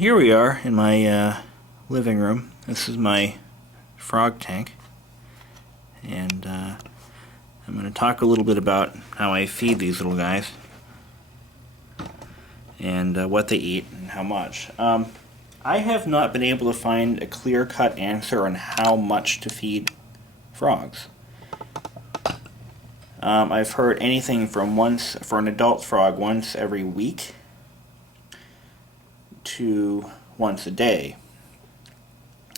Here we are in my living room. This is my frog tank, and I'm going to talk a little bit about how I feed these little guys and what they eat and how much. I have not been able to find a clear-cut answer on how much to feed frogs. I've heard anything from once, for an adult frog, once every week to once a day.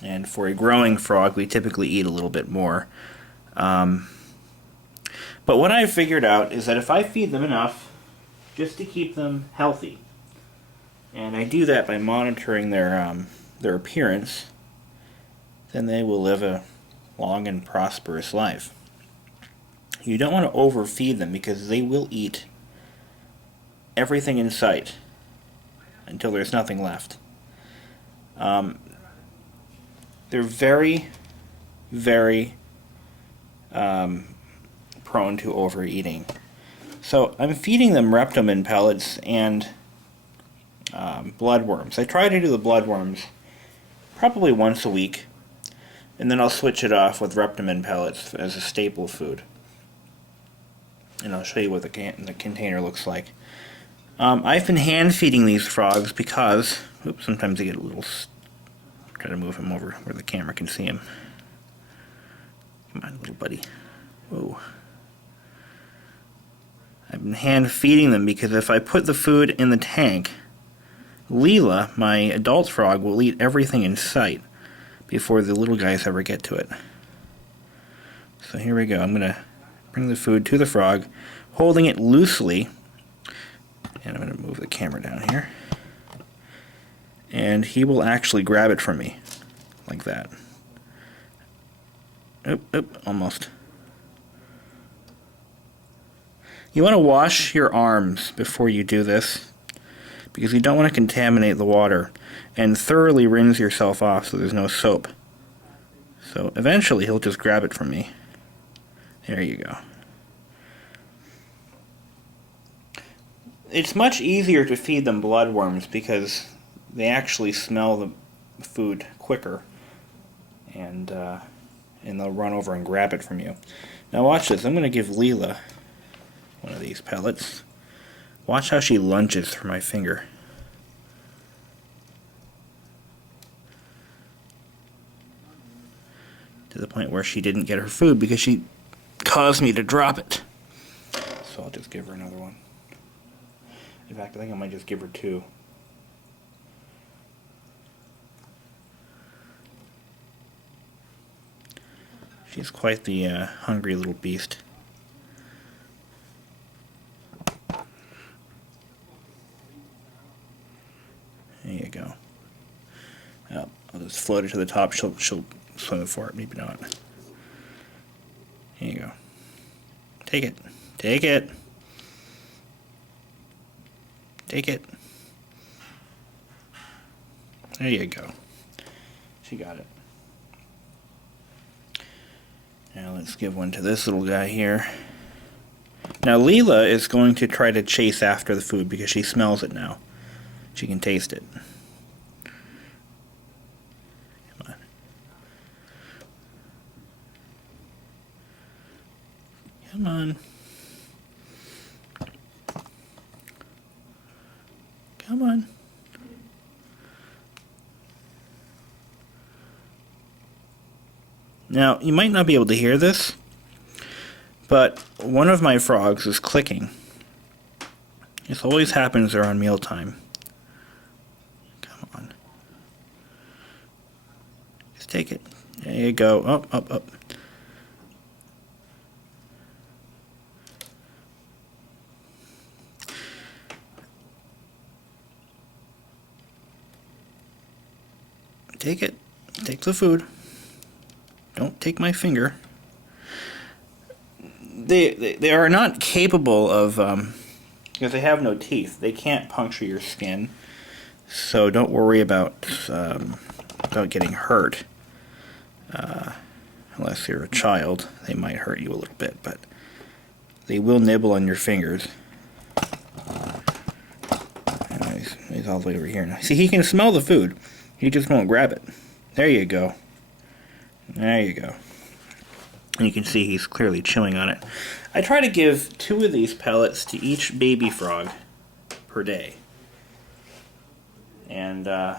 And for a growing frog, we typically eat a little bit more. But what I've figured out is that if I feed them enough just to keep them healthy, and I do that by monitoring their appearance, then they will live a long and prosperous life. You don't want to overfeed them because they will eat everything in sight until there's nothing left. They're very, very prone to overeating. So I'm feeding them Reptomin pellets and bloodworms. I try to do the bloodworms probably once a week, and then I'll switch it off with Reptomin pellets as a staple food. And I'll show you what the container looks like. I've been hand feeding these frogs because, oops, sometimes they get a little, try to move him over where the camera can see him. Come on, little buddy. Whoa. I've been hand feeding them because if I put the food in the tank, Leela, my adult frog, will eat everything in sight before the little guys ever get to it. So here we go. I'm going to bring the food to the frog, holding it loosely, and I'm going to move the camera down here, and he will actually grab it from me, like that. Oop, almost. You want to wash your arms before you do this, because you don't want to contaminate the water, and thoroughly rinse yourself off so there's no soap. So eventually he'll just grab it from me. There you go. It's much easier to feed them bloodworms because they actually smell the food quicker, and they'll run over and grab it from you. Now watch this. I'm going to give Leela one of these pellets. Watch how she lunges for my finger. To the point where she didn't get her food because she caused me to drop it. So I'll just give her another one. In fact, I think I might just give her two. She's quite the hungry little beast. There you go. I'll just float it to the top. She'll swim for it. Maybe not. Here you go. Take it. Take it. Take it. There you go. She got it. Now let's give one to this little guy here. Now Leela is going to try to chase after the food because she smells it now. She can taste it. Come on. Come on. Come on. Now, you might not be able to hear this, but one of my frogs is clicking. This always happens around mealtime. Come on. Just take it. There you go. Up, up, up. Take it. Take the food. Don't take my finger. They are not capable of, because they have no teeth, they can't puncture your skin. So don't worry about getting hurt. Unless you're a child, they might hurt you a little bit, but they will nibble on your fingers. And He's all the way over here now. See, he can smell the food. He just won't grab it. There you go. There you go. And you can see he's clearly chewing on it. I try to give 2 of these pellets to each baby frog per day. And I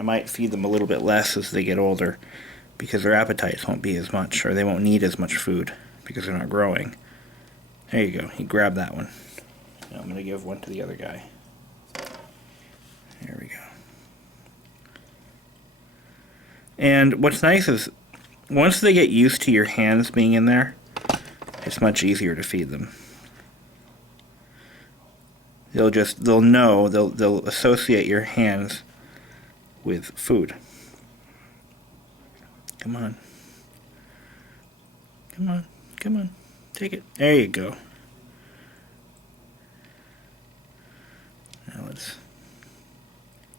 might feed them a little bit less as they get older because their appetites won't be as much, or they won't need as much food because they're not growing. There you go. He grabbed that one. Now I'm going to give one to the other guy. There we go. And what's nice is once they get used to your hands being in there, it's much easier to feed them. They'll know, they'll associate your hands with food. Come on. Come on. Come on. Take it. There you go. Now let's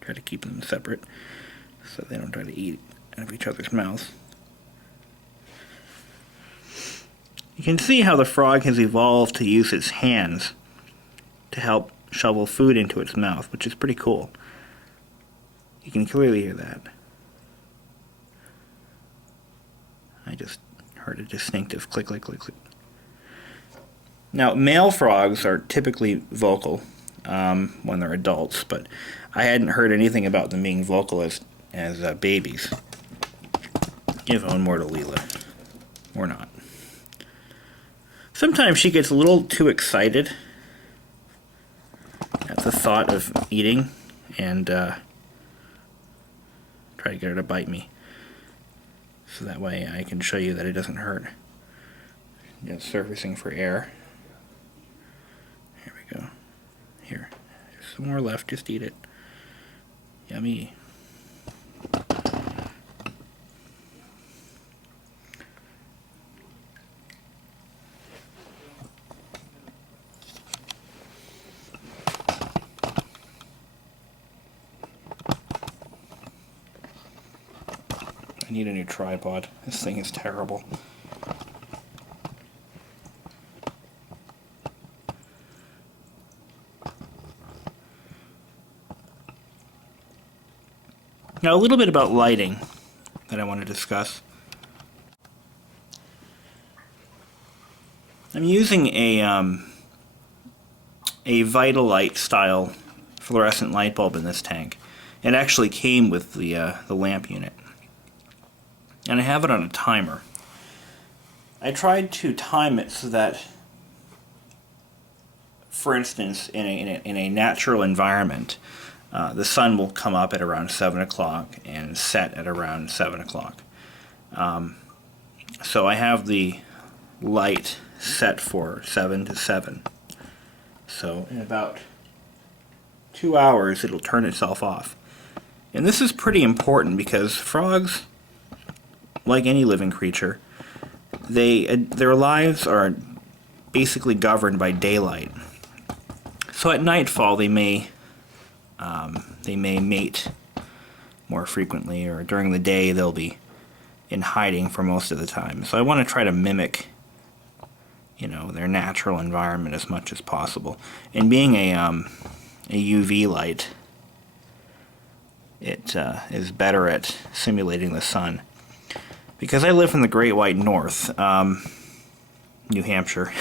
try to keep them separate so they don't try to eat out of each other's mouths. You can see how the frog has evolved to use its hands to help shovel food into its mouth, which is pretty cool. You can clearly hear that. I just heard a distinctive click, click, click, click. Now, male frogs are typically vocal when they're adults, but I hadn't heard anything about them being vocal as babies. Give one more to Leela. Or not. Sometimes she gets a little too excited at the thought of eating and try to get her to bite me. So that way I can show you that it doesn't hurt. It's surfacing for air. Here we go. Here. There's some more left. Just eat it. Yummy. I need a new tripod. This thing is terrible. Now a little bit about lighting that I want to discuss. I'm using a Vitalite style fluorescent light bulb in this tank. It actually came with the lamp unit. And I have it on a timer. I tried to time it so that, for instance, in a natural environment, the sun will come up at around 7 o'clock and set at around 7 o'clock. So I have the light set for 7 to 7. So in about 2 hours it'll turn itself off. And this is pretty important because frogs, like any living creature, their lives are basically governed by daylight. So at nightfall they may mate more frequently, or during the day they'll be in hiding for most of the time. So I want to try to mimic, their natural environment as much as possible. And being a UV light, it is better at simulating the sun. Because I live in the Great White North, New Hampshire,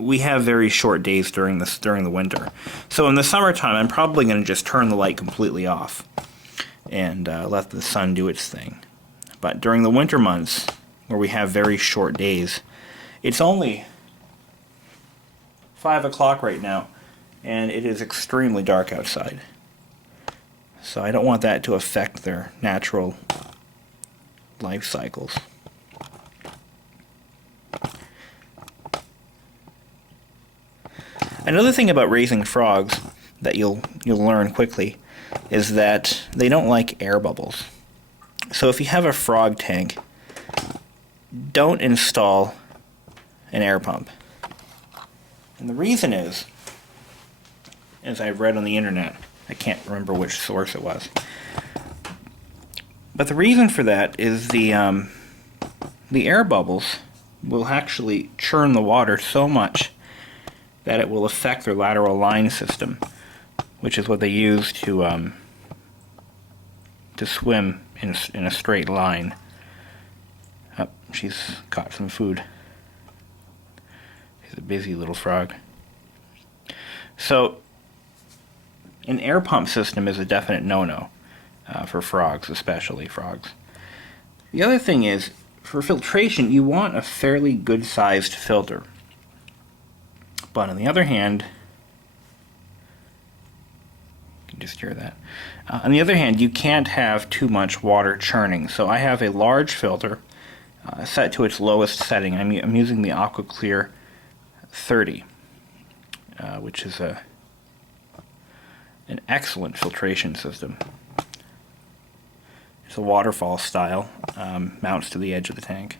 we have very short days during the winter. So in the summertime, I'm probably going to just turn the light completely off and let the sun do its thing. But during the winter months, where we have very short days, it's only 5 o'clock right now, and it is extremely dark outside. So I don't want that to affect their natural life cycles. Another thing about raising frogs that you'll learn quickly is that they don't like air bubbles. So if you have a frog tank, don't install an air pump. And the reason is, as I've read on the internet, I can't remember which source it was, but the reason for that is the air bubbles will actually churn the water so much that it will affect their lateral line system, which is what they use to swim in a straight line. Oh, she's caught some food. She's a busy little frog. So, an air pump system is a definite no-no for frogs, especially frogs. The other thing is, for filtration, you want a fairly good-sized filter. But on the other hand, you can just hear that. On the other hand, you can't have too much water churning. So I have a large filter set to its lowest setting. I'm using the AquaClear 30, which is an excellent filtration system. It's a waterfall style, mounts to the edge of the tank.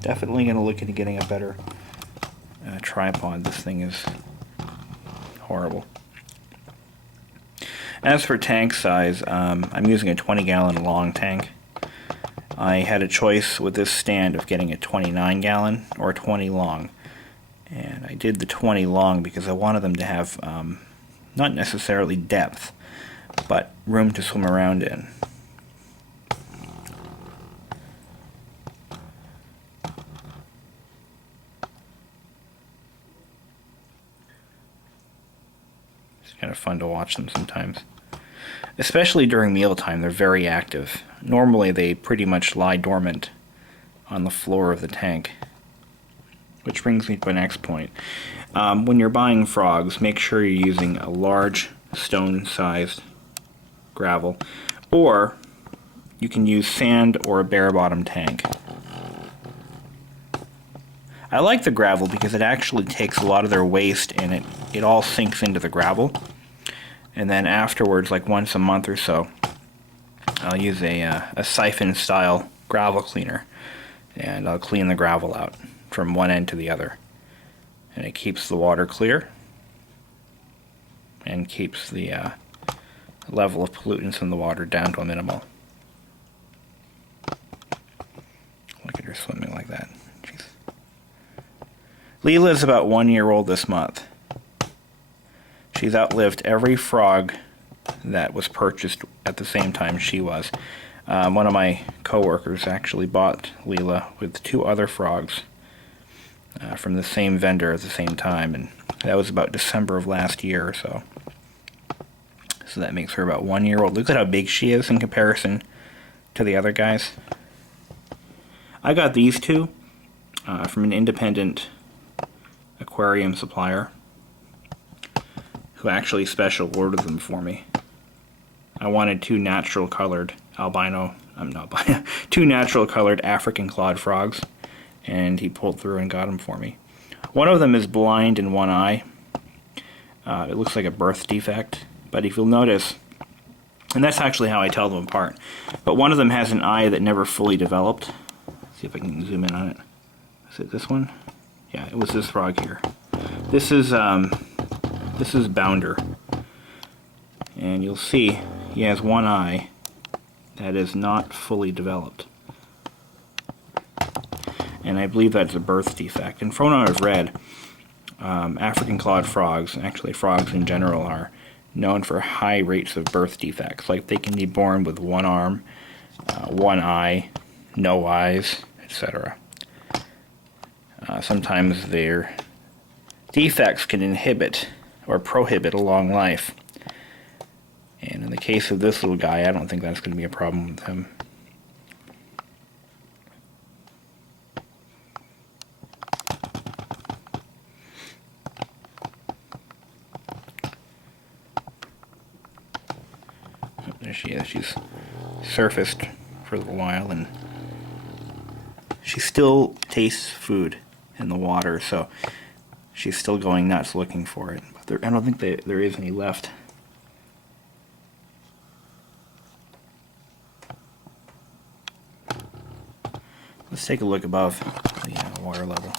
Definitely going to look into getting a better tripod. This thing is horrible. As for tank size, I'm using a 20-gallon long tank. I had a choice with this stand of getting a 29-gallon or a 20 long. And I did the 20 long because I wanted them to have not necessarily depth, but room to swim around in. Kind of fun to watch them sometimes. Especially during mealtime, they're very active. Normally they pretty much lie dormant on the floor of the tank. Which brings me to my next point. When you're buying frogs, make sure you're using a large stone-sized gravel, or you can use sand or a bare-bottom tank. I like the gravel because it actually takes a lot of their waste and it all sinks into the gravel. And then afterwards, like once a month or so, I'll use a siphon style gravel cleaner, and I'll clean the gravel out from one end to the other. And it keeps the water clear and keeps the level of pollutants in the water down to a minimal. Look at her swimming like that. Jeez. Leela is about 1 year old this month. She's outlived every frog that was purchased at the same time she was. One of my coworkers actually bought Leela with 2 other frogs from the same vendor at the same time, and that was about December of last year or so. So that makes her about 1 year old. Look at how big she is in comparison to the other guys. I got these 2 from an independent aquarium supplier who actually special ordered them for me. I wanted 2 natural colored albino, 2 natural colored African clawed frogs, and he pulled through and got them for me. One of them is blind in one eye. It looks like a birth defect, but if you'll notice, and that's actually how I tell them apart, but one of them has an eye that never fully developed. Let's see if I can zoom in on it. Is it this one? Yeah, it was this frog here. This is Bounder, and you'll see he has one eye that is not fully developed, and I believe that's a birth defect. And from what I've read, African clawed frogs, actually frogs in general, are known for high rates of birth defects. Like they can be born with one arm, one eye, no eyes, etc. Sometimes their defects can inhibit or prohibit a long life. And in the case of this little guy, I don't think that's going to be a problem with him. Oh, there she is. She's surfaced for a little while, and she still tastes food in the water, so she's still going nuts looking for it. But I don't think there is any left. Let's take a look above the water level.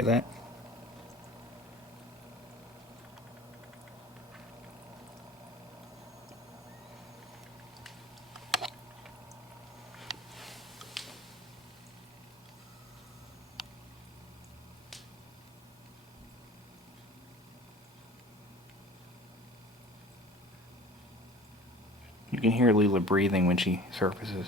Hear that? You can hear Leela breathing when she surfaces.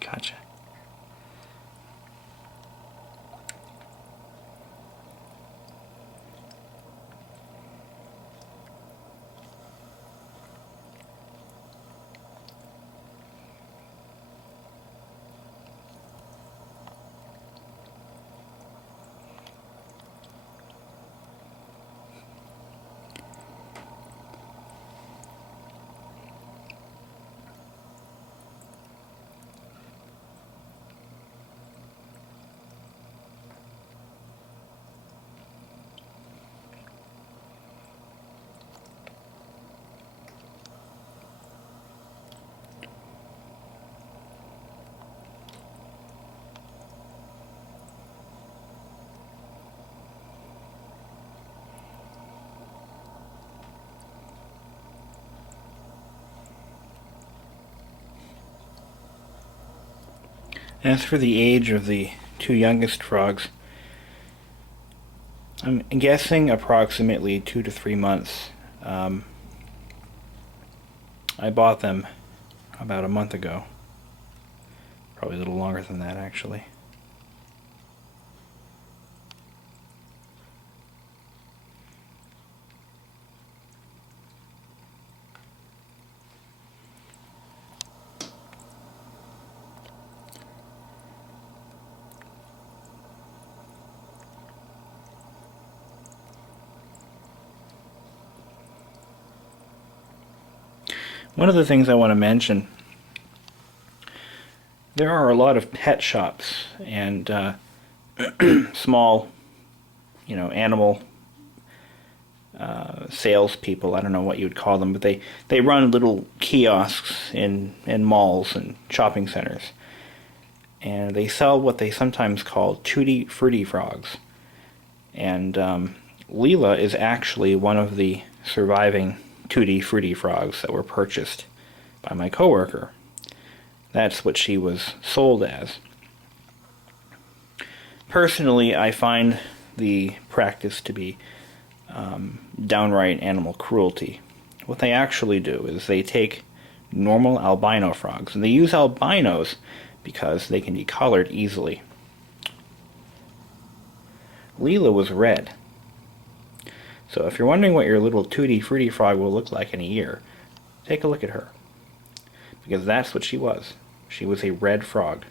Gotcha. As for the age of the two youngest frogs, I'm guessing approximately 2 to 3 months. I bought them about a month ago. Probably a little longer than that, actually. One of the things I want to mention, there are a lot of pet shops and small, animal salespeople. I don't know what you would call them, but they run little kiosks in malls and shopping centers, and they sell what they sometimes call tutti frutti frogs. And Leela is actually one of the surviving tutti frutti frogs that were purchased by my coworker. That's what she was sold as. Personally, I find the practice to be downright animal cruelty. What they actually do is they take normal albino frogs, and they use albinos because they can be colored easily. Leela was red. So if you're wondering what your little tutti frutti frog will look like in a year, take a look at her. Because that's what she was. She was a red frog.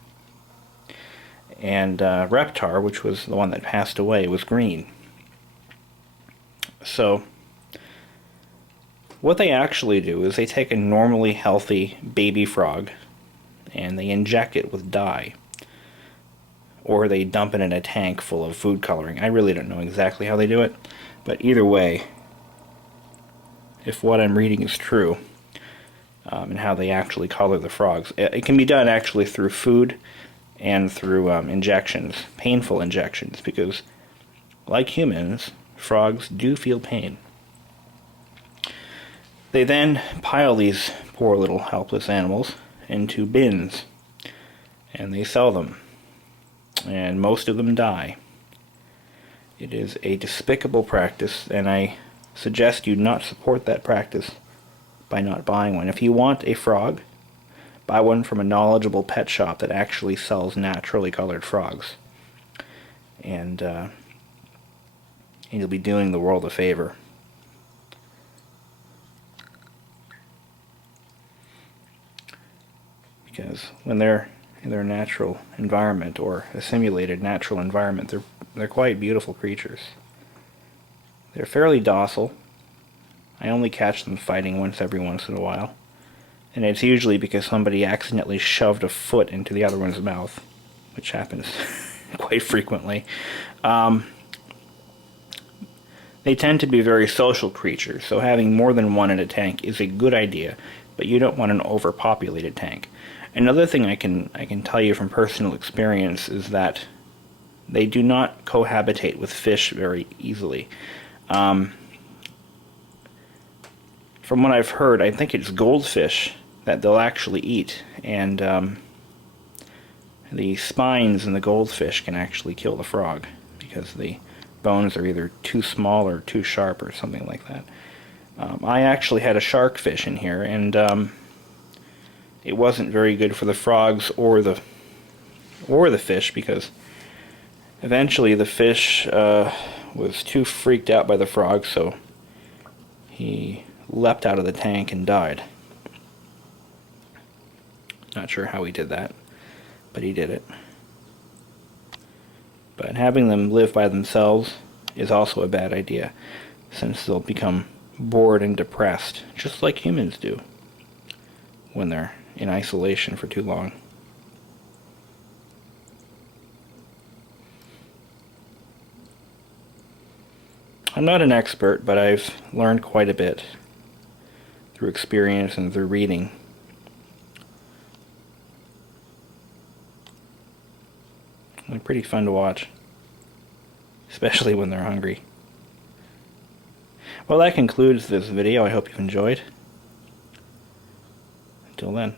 And Reptar, which was the one that passed away, was green. So what they actually do is they take a normally healthy baby frog and they inject it with dye. Or they dump it in a tank full of food coloring. I really don't know exactly how they do it. But either way, if what I'm reading is true, and how they actually color the frogs, it can be done actually through food and through injections, painful injections, because like humans, frogs do feel pain. They then pile these poor little helpless animals into bins, and they sell them, and most of them die. It is a despicable practice, and I suggest you not support that practice by not buying one. If you want a frog, buy one from a knowledgeable pet shop that actually sells naturally colored frogs. And you'll be doing the world a favor. because when they're in their natural environment, or a simulated natural environment, they're quite beautiful creatures. They're fairly docile. I only catch them fighting once in a while, and it's usually because somebody accidentally shoved a foot into the other one's mouth, which happens quite frequently. They tend to be very social creatures, so having more than one in a tank is a good idea, but you don't want an overpopulated tank. Another thing I can tell you from personal experience is that they do not cohabitate with fish very easily. From what I've heard, I think it's goldfish that they'll actually eat, and the spines in the goldfish can actually kill the frog because the bones are either too small or too sharp or something like that. I actually had a shark fish in here, and it wasn't very good for the frogs or the fish, because eventually the fish was too freaked out by the frog, so he leapt out of the tank and died. Not sure how he did that, but he did it. But having them live by themselves is also a bad idea, since they'll become bored and depressed, just like humans do when they're in isolation for too long. I'm not an expert, but I've learned quite a bit through experience and through reading. They're pretty fun to watch, especially when they're hungry. Well, that concludes this video. I hope you enjoyed. Until then.